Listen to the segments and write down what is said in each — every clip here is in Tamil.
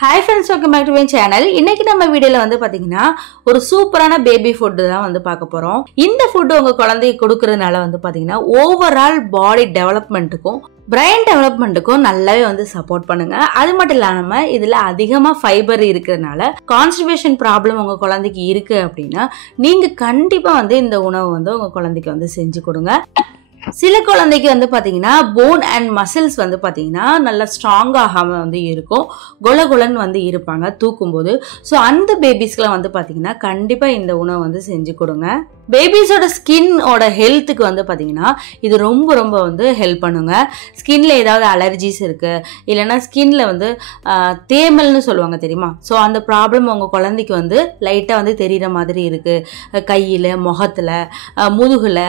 Hi friends, welcome back to my channel. இன்னைக்கு நம்ம வீடியோல வந்து பாத்தீங்கன்னா ஒரு சூப்பரான பேபி ஃபுட் தான் வந்து பார்க்க போறோம். இந்த ஃபுட் உங்க குழந்தைக்கு கொடுக்கிறதுனால வந்து பாத்தீங்கன்னா ஓவரால் பாடி டெவலப்மென்ட்டுக்கும் பிரைன் டெவலப்மென்ட்டுக்கும் நல்லாவே வந்து சப்போர்ட் பண்ணுங்க. அது மட்டும் இல்லாம இதுல அதிகமா ஃபைபர் இருக்கிறதுனால கான்ஸ்டிபேஷன் ப்ராப்ளம் உங்க குழந்தைக்கு இருக்கு அப்படின்னா நீங்க கண்டிப்பா வந்து இந்த உணவு வந்து உங்க குழந்தைக்கு வந்து செஞ்சு கொடுங்க. சில குழந்தைக்கு வந்து பாத்தீங்கன்னா போன் அண்ட் மசில்ஸ் வந்து பாத்தீங்கன்னா நல்லா ஸ்ட்ராங் ஆகாம வந்து இருக்கும், கொலகொலன்னு வந்து இருப்பாங்க தூக்கும்போது. ஸோ அந்த பேபிஸ்க்குலாம் வந்து பாத்தீங்கன்னா கண்டிப்பா இந்த உணவு வந்து செஞ்சு கொடுங்க. பேபிஸோட ஸ்கின்னோட ஹெல்த்துக்கு வந்து பாத்தீங்கன்னா இது ரொம்ப ரொம்ப வந்து ஹெல்ப் பண்ணுங்க. ஸ்கின்ல ஏதாவது அலர்ஜிஸ் இருக்கு, இல்லைன்னா ஸ்கின்ல வந்து தேமல்னு சொல்லுவாங்க தெரியுமா? ஸோ அந்த ப்ராப்ளம் உங்க குழந்தைக்கு வந்து லைட்டா வந்து தெரிகிற மாதிரி இருக்கு, கையில, முகத்துல, முதுகுல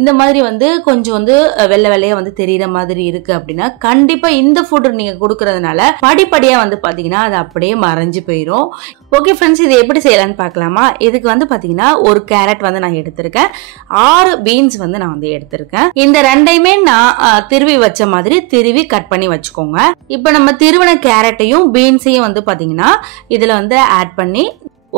இந்த மாதிரி வந்து கொஞ்சம் வந்து வெள்ளை வெள்ளையா வந்து தெரிகிற மாதிரி இருக்கு அப்படின்னா கண்டிப்பா இந்த ஃபுட் நீங்க கொடுக்கறதுனால படிப்படியா வந்து பாத்தீங்கன்னா அது அப்படியே மறைஞ்சு போயிடும். ஓகே ஃப்ரெண்ட்ஸ், இது எப்படி செய்யலாம்னு பார்க்கலாமா? இதுக்கு வந்து பாத்தீங்கன்னா ஒரு கேரட் வந்து நான் எடுத்திருக்கேன், 6 பீன்ஸ் வந்து நான் வந்து எடுத்திருக்கேன். இந்த ரெண்டையுமே நான் திருவி வச்ச மாதிரி திருவி கட் பண்ணி வச்சுக்கோங்க. இப்போ நம்ம திருவின கேரட்டையும் பீன்ஸையும் வந்து பாத்தீங்கன்னா இதுல வந்து ஆட் பண்ணி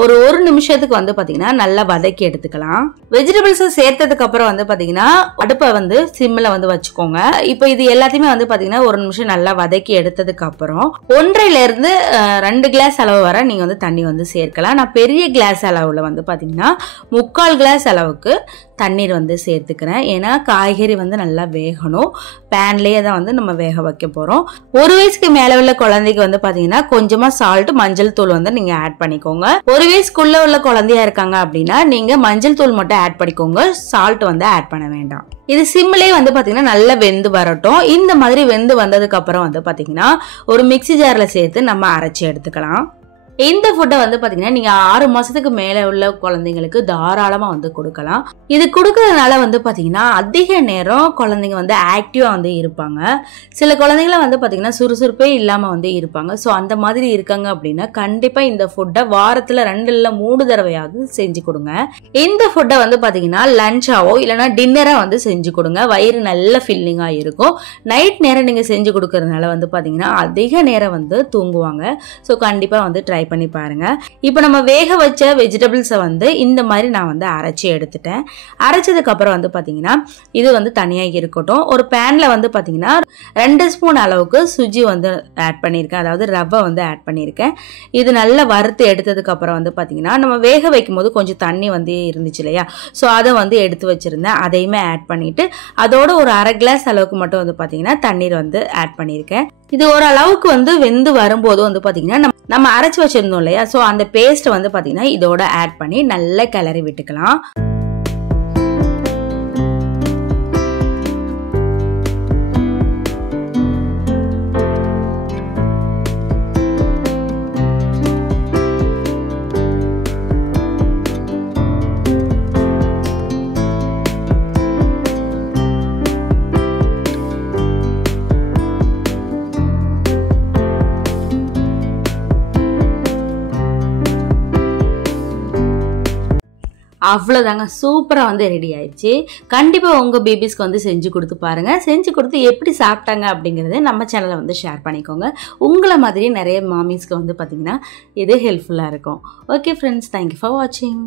ஒரு நிமிஷத்துக்கு வந்து பாத்தீங்கன்னா நல்லா வதக்கி எடுத்துக்கலாம். வெஜிடபிள்ஸ் சேர்த்ததுக்கு அப்புறம் வந்து பாத்தீங்கன்னா அடுப்பை வந்து சிம்ல வந்து வச்சுக்கோங்க. இப்போ இது எல்லாத்தையுமே வந்து பாத்தீங்கன்னா ஒரு நிமிஷம் நல்லா வதக்கி எடுத்ததுக்கு அப்புறம் 1.5 இருந்து 2 கிளாஸ் அளவு வரை நீங்க வந்து தண்ணி வந்து சேர்க்கலாம். நான் பெரிய கிளாஸ் அளவுல வந்து பாத்தீங்கன்னா 3/4 கிளாஸ் அளவுக்கு தண்ணீர் வந்து சேர்த்துக்கிறேன். ஏன்னா காய்கறி வந்து நல்லா வேகணும், பேன்லயே தான் வந்து நம்ம வேக வைக்க போறோம். 1 வயசுக்கு மேல உள்ள குழந்தைக்கு வந்து பாத்தீங்கன்னா கொஞ்சமா சால்ட், மஞ்சள் தூள் வந்து நீங்க ஆட் பண்ணிக்கோங்க. 1 வயசுக்குள்ள உள்ள குழந்தையா இருக்காங்க அப்படின்னா நீங்க மஞ்சள் தூள் மட்டும் ஆட் பண்ணிக்கோங்க, சால்ட் வந்து ஆட் பண்ண வேண்டாம். இது சிம்லயே வந்து பாத்தீங்கன்னா நல்லா வெந்து வரட்டும். இந்த மாதிரி வெந்து வந்ததுக்கு அப்புறம் வந்து பாத்தீங்கன்னா ஒரு மிக்ஸி ஜார்ல சேர்த்து நம்ம அரைச்சி எடுத்துக்கலாம். இந்த ஃபுட்டை வந்து பாத்தீங்கன்னா நீங்க 6 மாசத்துக்கு மேல உள்ள குழந்தைங்களுக்கு தாராளமா வந்து கொடுக்கலாம். இது கொடுக்கறதுனால வந்து பாத்தீங்கன்னா அதிக நேரம் குழந்தைங்க வந்து ஆக்டிவா வந்து இருப்பாங்க. சில குழந்தைங்கள வந்து பாத்தீங்கன்னா சுறுசுறுப்பே இல்லாம வந்து இருப்பாங்க. ஸோ அந்த மாதிரி இருக்காங்க அப்படின்னா கண்டிப்பா இந்த ஃபுட்டை வாரத்துல 2 இல்ல 3 தடவையாவது செஞ்சு கொடுங்க. இந்த ஃபுட்டை வந்து பாத்தீங்கன்னா லஞ்சாவோ இல்லைன்னா டின்னரா வந்து செஞ்சு கொடுங்க. வயிறு நல்ல ஃபில்லிங்கா இருக்கும். நைட் நேரம் நீங்க செஞ்சு கொடுக்கறதுனால வந்து பாத்தீங்கன்னா அதிக நேரம் வந்து தூங்குவாங்க. ஸோ கண்டிப்பா வந்து ட்ரை பண்ணி பாருங்க. இப்போ நம்ம வேக வச்ச வெஜிடபிள்ஸை வந்து இந்த மாதிரி நான் வந்து அரைச்சி எடுத்துட்டேன். அரைச்சதுக்கு அப்புறம் வந்து பாத்தீங்கன்னா இது வந்து தனியா இருக்கட்டும். ஒரு பேன்ல வந்து பாத்தீங்கன்னா 2 ஸ்பூன் அளவுக்கு சுஜி வந்து ஆட் பண்ணியிருக்கேன், அதாவது ரவை வந்து ஆட் பண்ணியிருக்கேன். இது நல்லா வறுத்து எடுத்ததுக்கு அப்புறம் வந்து பாத்தீங்கன்னா நம்ம வேக வைக்கும் போது கொஞ்சம் தண்ணி வந்து இருந்துச்சு இல்லையா? ஸோ அதை வந்து எடுத்து வச்சிருந்தேன், அதையுமே ஆட் பண்ணிட்டு அதோட ஒரு 1/2 கிளாஸ் அளவுக்கு மட்டும் வந்து பாத்தீங்கன்னா தண்ணீர் வந்து ஆட் பண்ணியிருக்கேன். இது ஓரளவுக்கு வந்து வெந்து வரும்போது வந்து பாத்தீங்கன்னா நம்ம அரைச்சு வச்சிருந்தோம் இல்லையா? ஸோ அந்த பேஸ்ட் வந்து பாத்தீங்கன்னா இதோட ஆட் பண்ணி நல்லா கிளறி விட்டுக்கலாம். அவ்வளோதாங்க, சூப்பராக வந்து ரெடி ஆயிடுச்சு. கண்டிப்பாக உங்கள் பேபிஸ்க்கு வந்து செஞ்சு கொடுத்து பாருங்கள். செஞ்சு கொடுத்து எப்படி சாப்பிட்டாங்க அப்படிங்கிறத நம்ம சேனலில் வந்து ஷேர் பண்ணிக்கோங்க. உங்களை மாதிரி நிறைய மாமிஸ்க்கு வந்து பார்த்திங்கன்னா இது ஹெல்ப்ஃபுல்லாக இருக்கும். ஓகே ஃப்ரெண்ட்ஸ், தேங்க்யூ ஃபார் வாட்சிங்.